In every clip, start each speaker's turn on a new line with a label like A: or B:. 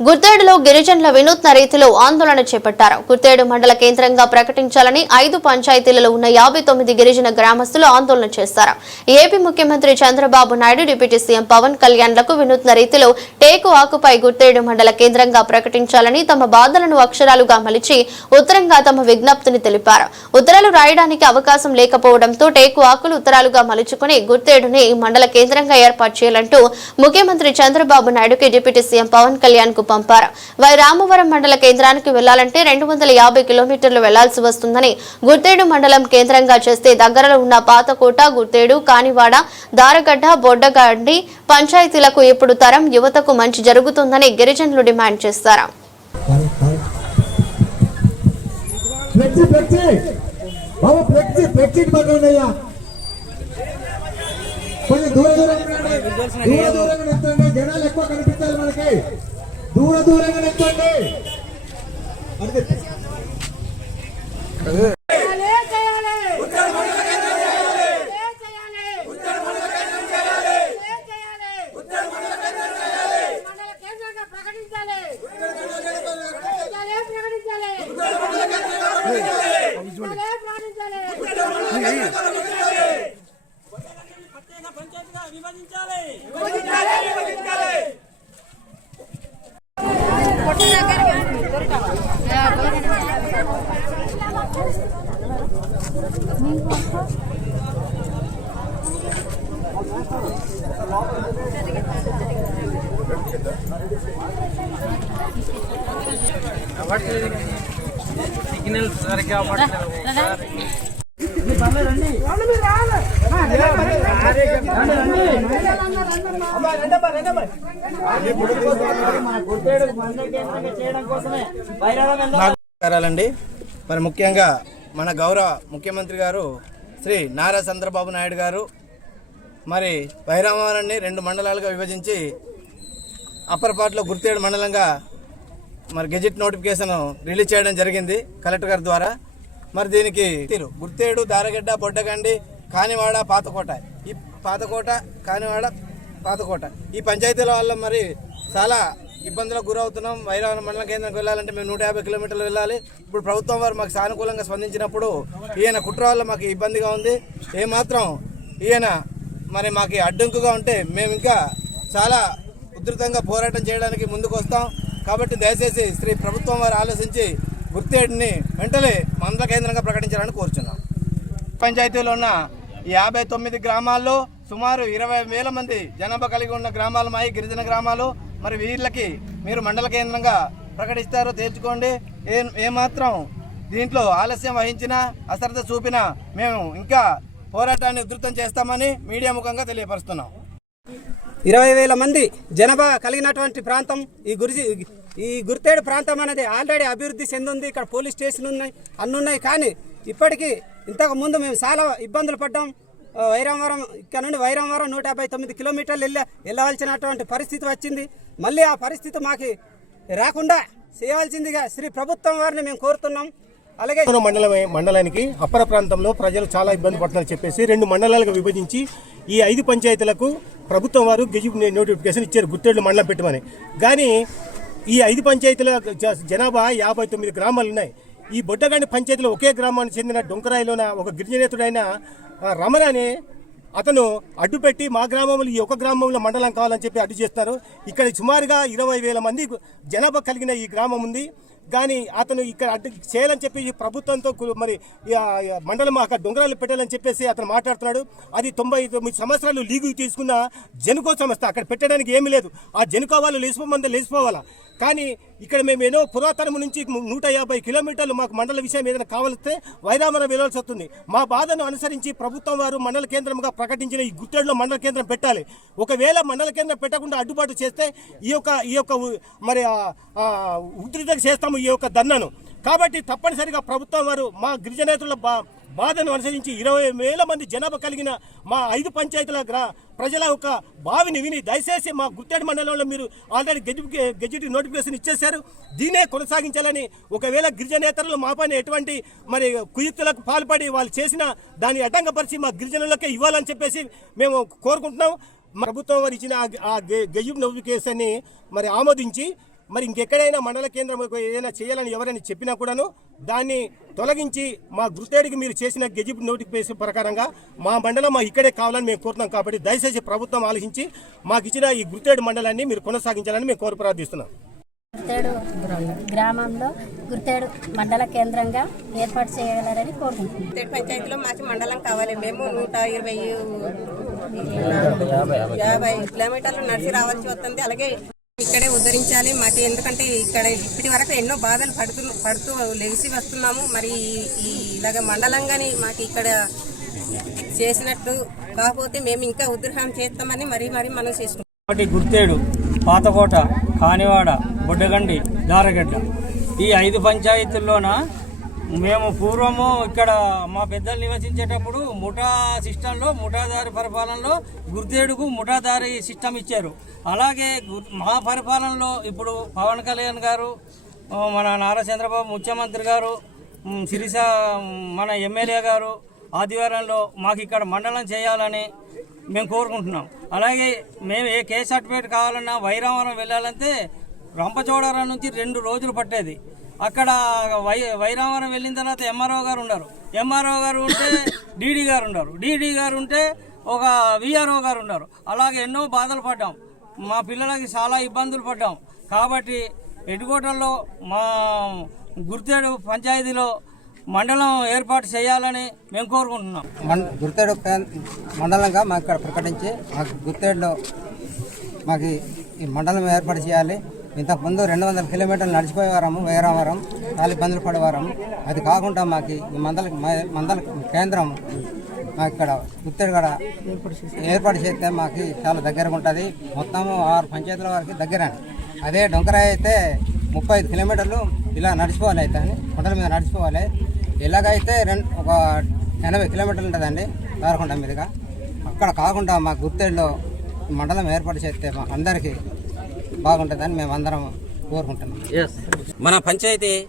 A: గుర్తేడులో గిరిజనుల వినూత్న రీతిలో ఆందోళన చేపట్టారు. గుర్తేడు మండల కేంద్రంగా ప్రకటించాలని ఐదు పంచాయతీలలో ఉన్న యాభై తొమ్మిది గిరిజన గ్రామస్తులు ఆందోళన చేశారు. ఏపీ ముఖ్యమంత్రి చంద్రబాబు నాయుడు డిప్యూటీ సీఎం పవన్ కళ్యాణ్లకు వినూత్న రీతిలో టేకు ఆకుపై గుర్తేడు మండల కేంద్రంగా ప్రకటించాలని తమ బాధలను అక్షరాలుగా మలిచి ఉత్తరంగా తమ విజ్ఞప్తిని తెలిపారు. ఉత్తరాలు రాయడానికి అవకాశం లేకపోవడంతో టేకు ఆకులు ఉత్తరాలుగా మలుచుకుని గుర్తేడుని మండల కేంద్రంగా ఏర్పాటు చేయాలంటూ ముఖ్యమంత్రి చంద్రబాబు నాయుడుకి డిప్యూటీ సీఎం పవన్ కళ్యాణ్కు పంపారు. వై రామవరం మండల కేంద్రానికి వెళ్ళాలంటే రెండు వందల యాభై కిలోమీటర్లు వెళ్ళాల్సి వస్తుందని గుర్తేడు మండలం కేంద్రంగా చేస్తే దగ్గరలో ఉన్న పాతకోట గుర్తేడు కానివాడ దారగడ్డ బొడ్డగడ్డి పంచాయతీలకు ఇప్పుడు తరం యువతకు మంచి జరుగుతుందని గిరిజనులు డిమాండ్
B: చేస్తారు. కొంచెం దూరం దూరం దూరం దూరంగా జనాలు ఎక్కువ కనిపించాలి మనకి. దూర దూరంగా నిల్చోండి. అదే
C: చేయాలి చేయాలి ఉత్తర మండల కేంద్రం చేయాలి చేయాలి ఉత్తర మండల కేంద్రం చేయాలి చేయాలి ఉత్తర మండల కేంద్రం చేయాలి మండల కేంద్రంగా ప్రకటించాలి ప్రకటించాలి ప్రకటించాలి ఉత్తర మండల కేంద్రంగా ప్రకటించాలి ప్రకటించాలి ఉత్తర మండల కేంద్రంగా ప్రత్యేక పంచాయతీగా విభజించాలి విభజించాలి విభజించాలి
D: సిగ్నల్ సరిగ్గా పడట్లేదు సార్ నమస్కారాలండి. మరి ముఖ్యంగా మన గౌరవ ముఖ్యమంత్రి గారు శ్రీ నారా చంద్రబాబు నాయుడు గారు మరి బైరామవరాన్ని రెండు మండలాలుగా విభజించి అప్పర్పాట్లో గుర్తేడు మండలంగా మరి గెజిట్ నోటిఫికేషన్ రిలీజ్ చేయడం జరిగింది కలెక్టర్ గారి ద్వారా. మరి దీనికి తీరు గుర్తేడు దారగడ్డ బొడ్డగండి కానివాడ పాతకోట. ఈ పాతకోట కానివాడ పాతకోట. ఈ పంచాయతీల వల్ల మరి చాలా ఇబ్బందులకు గురవుతున్నాం. వైరావరం మండల కేంద్రానికి వెళ్ళాలంటే మేము నూట యాభై కిలోమీటర్లు వెళ్ళాలి. ఇప్పుడు ప్రభుత్వం వారు మాకు సానుకూలంగా స్పందించినప్పుడు ఈయన కుట్ర వల్ల మాకు ఇబ్బందిగా ఉంది. ఏమాత్రం ఈయన మరి మాకు అడ్డంకుగా ఉంటే మేము ఇంకా చాలా ఉధృతంగా పోరాటం చేయడానికి ముందుకు వస్తాం కాబట్టి దయచేసి శ్రీ ప్రభుత్వం వారు ఆలోచించి గుర్తేడిని వెంటనే మండల కేంద్రంగా ప్రకటించాలని కోరుచున్నాం. పంచాయతీలో ఉన్న యాభై తొమ్మిది గ్రామాల్లో సుమారు ఇరవై వేల మంది జనాభా కలిగి ఉన్న గ్రామాలు మాయి గిరిజన గ్రామాలు. మరి వీళ్ళకి మీరు మండల కేంద్రంగా ప్రకటిస్తారో తేల్చుకోండి. ఏ ఏమాత్రం దీంట్లో ఆలస్యం వహించినా అశ్రద్ధ చూపినా మేము ఇంకా పోరాటాన్ని ఉధృతం చేస్తామని మీడియా ముఖంగా తెలియపరుస్తున్నాం.
E: ఇరవై వేల మంది జనాభా కలిగినటువంటి ప్రాంతం ఈ గురి ఈ గుర్తేడు ప్రాంతం అనేది ఆల్రెడీ అభివృద్ధి చెందింది. ఇక్కడ పోలీస్ స్టేషన్ ఉన్నాయి అన్ని ఉన్నాయి కానీ ఇప్పటికీ ఇంతకు ముందు మేము చాలా ఇబ్బందులు పడ్డాం. ఆ, వైరామవరం ఇక్కడ నుండి వైరామవరం నూట యాభై తొమ్మిది కిలోమీటర్లు వెళ్ళ వెళ్ళవలసినటువంటి పరిస్థితి వచ్చింది. మళ్ళీ ఆ పరిస్థితి మాకు రాకుండా చేయవలసిందిగా శ్రీ ప్రభుత్వం వారిని మేము కోరుతున్నాం. అలాగే
F: మండలం మండలానికి అప్పర ప్రాంతంలో ప్రజలు చాలా ఇబ్బంది పడుతున్నారని చెప్పేసి రెండు మండలాలుగా విభజించి ఈ ఐదు పంచాయతీలకు ప్రభుత్వం వారు గెజిట్ నోటిఫికేషన్ ఇచ్చారు. గుర్తేళ్ళు మండలం పెట్టమని. కానీ ఈ ఐదు పంచాయతీల జ- జనాభా యాభై తొమ్మిది గ్రామాలు ఉన్నాయి. ఈ బొడ్డగండి పంచాయతీలో ఒకే గ్రామానికి చెందిన డొంకరాయిలోన ఒక గిరిజనేతుడైన రమణ అనే అతను అడ్డుపెట్టి మా గ్రామంలో ఈ ఒక గ్రామంలో మండలం కావాలని చెప్పి అడ్డు చేస్తారు ఇక్కడ సుమారుగా ఇరవై వేల మంది జనాభా కలిగిన ఈ గ్రామం ఉంది. కానీ అతను ఇక్కడ అడ్డు చేయాలని చెప్పి ఈ ప్రభుత్వంతో మరి మండలం అక్కడ డొంగరాలు పెట్టాలని చెప్పేసి అతను మాట్లాడుతున్నాడు. అది తొంభై తొమ్మిది సంవత్సరాలు లీగు తీసుకున్న జనుకో సంస్థ. అక్కడ పెట్టడానికి ఏమీ లేదు. ఆ జనుకో వాళ్ళు లేచిపోమంది లేచిపోవాలా? కానీ ఇక్కడ మేము ఏదో పురాతనం నుంచి నూట యాభై కిలోమీటర్లు మాకు మండల విషయం ఏదైనా కావాలిస్తే వైరామరం వెళ్ళాల్సి వస్తుంది. మా బాధను అనుసరించి ప్రభుత్వం వారు మండల కేంద్రంగా ప్రకటించిన ఈ గుత్తేడులో మండల కేంద్రం పెట్టాలి. ఒకవేళ మండల కేంద్రం పెట్టకుండా అడ్డుబాటు చేస్తే ఈ యొక్క ఈ యొక్క మరి ఆ- ఉధృతం చేస్తాము ఈ యొక్క ధర్నాను. కాబట్టి తప్పనిసరిగా ప్రభుత్వం వారు మా గిరిజనేతల బా బాధను అనుసరించి ఇరవై వేల మంది జనాభా కలిగిన మా ఐదు పంచాయతీల గ్రా ప్రజల యొక్క బావిని విని దయచేసి మా గుత్తేడు మండలంలో మీరు ఆల్రెడీ గెజిట్ గెజిట్ నోటిఫికేషన్ ఇచ్చేశారు. దీనే కొనసాగించాలని ఒకవేళ గిరిజనేతరులు మా పైన ఎటువంటి మరి కుయుక్తులకు పాల్పడి వాళ్ళు చేసిన దాన్ని అడ్డంగపరిచి మా గిరిజనులకే ఇవ్వాలని చెప్పేసి మేము కోరుకుంటున్నాం. ప్రభుత్వం వారు ఇచ్చిన ఆ- ఆ గెజిట్ నోటిఫికేషన్ని మరి ఆమోదించి మరి ఇంకెక్కడైనా మండల కేంద్రం ఏదైనా చేయాలని ఎవరైనా చెప్పినా కూడాను దాన్ని తొలగించి మా గుర్తేడికి మీరు చేసిన గెజిట్ నోటిఫికేషన్ ప్రకారంగా మా మండలం మా ఇక్కడే కావాలని మేము కోరుతున్నాం కాబట్టి దయచేసి ప్రభుత్వం ఆలోచించి మాకు ఇచ్చిన ఈ గుర్తేడు మండలాన్ని మీరు కొనసాగించాలని మేము కోరి ప్రార్థిస్తున్నాం.
G: గుర్తేడు గ్రామంలో గుర్తేడు మండల కేంద్రంగా ఏర్పాటు చేయగలరని కోరుకుంటున్నాను
H: స్టేట్ పంచాయతీలో మాకు మండలం కావాలి. మేము నూట ఇరవై యాభై కిలోమీటర్లు నడిచి రావాల్సి వస్తుంది. అలాగే ఇక్కడే ఉద్ధరించాలి. మాకు ఎందుకంటే ఇక్కడ ఇప్పటి వరకు ఎన్నో బాధలు పడుతు పడుతూ లెగిసి వస్తున్నాము. మరి ఈ- ఈ ఇలాగ మండలంగాని మాకు ఇక్కడ చేసినట్టు కాకపోతే మేము ఇంకా ఉద్రహం చేస్తామని మరీ మరీ మనం చేసుకుంటాం
I: ఒకటి గుర్తేడు. పాతకోట కానివాడ బొడ్డగండి దారగడ్డ. ఈ ఐదు పంచాయతీల్లోన మేము పూర్వము ఇక్కడ మా పెద్దలు నివసించేటప్పుడు ముఠా సిస్టంలో ముఠాదారి పరిపాలనలో గుర్దేడుకు ముఠాదారి సిస్టమ్ ఇచ్చారు. అలాగే గు- మా పరిపాలనలో ఇప్పుడు పవన్ కళ్యాణ్ గారు మన నారా చంద్రబాబు ముఖ్యమంత్రి గారు సిరిస మన ఎమ్మెల్యే గారు ఆదివారంలో మాకు ఇక్కడ మండలం చేయాలని మేము కోరుకుంటున్నాం. అలాగే మేము ఏ కేసు సర్టిఫికేట్ కావాలన్నా వైరావరం వెళ్ళాలంటే రంపచోడవరం నుంచి రెండు రోజులు పట్టేది. అక్కడ వై వైరావరం వెళ్ళిన తర్వాత ఎంఆర్ఓ గారు ఉండరు ఎంఆర్ఓ గారు ఉంటే డీడీ గారు ఉండరు డీడీ గారు ఉంటే ఒక విఆర్ఓ గారు ఉండరు అలాగే ఎన్నో బాధలు పడ్డాం. మా పిల్లలకి చాలా ఇబ్బందులు పడ్డాం. కాబట్టి ఎడ్డుకోటల్లో మా గుర్తేడు పంచాయతీలో మండలం ఏర్పాటు చేయాలని మేము కోరుకుంటున్నాం.
J: గుర్తేడు మండలంగా మాకు ఇక్కడ ప్రకటించి మాకు గుర్తేడులో మాకు ఈ మండలం ఏర్పాటు చేయాలి. ఇంతకుముందు రెండు వందల కిలోమీటర్లు నడిచిపోయేవారము వేరేవారం చాలా ఇబ్బందులు పడేవారము అది కాకుండా మాకు ఈ మందల మ- కేంద్రం మాకు ఇక్కడ గుర్తేడు ఏర్పాటు చేస్తే మాకు చాలా దగ్గరగా ఉంటుంది. మొత్తము ఆరు పంచాయతీల వరకు దగ్గర అదే డొంకరాయి అయితే ముప్పై ఐదు కిలోమీటర్లు ఇలా నడిచిపోవాలి అయితే అని కొండల మీద నడిచిపోవాలి. ఇలాగైతే రెండు ఒక ఎనభై కిలోమీటర్లు ఉంటుందండి దారకొండ మీదుగా. అక్కడ కాకుండా మా గుత్తేడులో మండలం ఏర్పాటు చేస్తే మా అందరికీ బాగుంటుందని మేము అందరం కోరుకుంటున్నాం
K: మన పంచాయతీ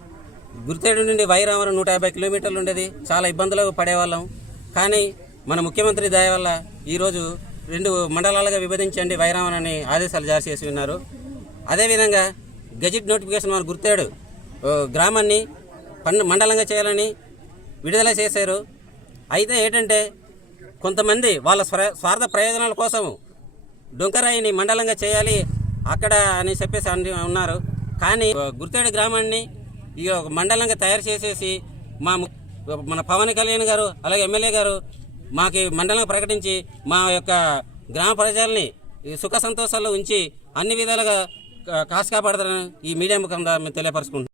K: గుర్తేడు నుండి వైరామరం నూట యాభై కిలోమీటర్లు ఉండేది. చాలా ఇబ్బందులు పడేవాళ్ళం. కానీ మన ముఖ్యమంత్రి దయ వల్ల ఈరోజు రెండు మండలాలుగా విభజించండి వైరామరాన్ని ఆదేశాలు జారీ చేసి ఉన్నారు. అదేవిధంగా గెజిట్ నోటిఫికేషన్ మన గుర్తేడు గ్రామాన్ని పన్ను మండలంగా చేయాలని విడుదల చేశారు. అయితే ఏంటంటే కొంతమంది వాళ్ళ స్వ- స్వార్థ ప్రయోజనాల కోసం డొంకరాయిని మండలంగా చేయాలి అక్కడ అని చెప్పేసి అన్ని ఉన్నారు. కానీ గుర్తేడు గ్రామాన్ని ఈ మండలంగా తయారు చేసేసి మా మన పవన్ కళ్యాణ్ గారు అలాగే ఎమ్మెల్యే గారు మాకు ఈ మండలం ప్రకటించి మా యొక్క గ్రామ ప్రజల్ని ఈ సుఖ సంతోషాల్లో ఉంచి అన్ని విధాలుగా కా- కాసు కాపాడతారని ఈ మీడియా ముఖంగా మేము తెలియపరుచుకుంటున్నాం.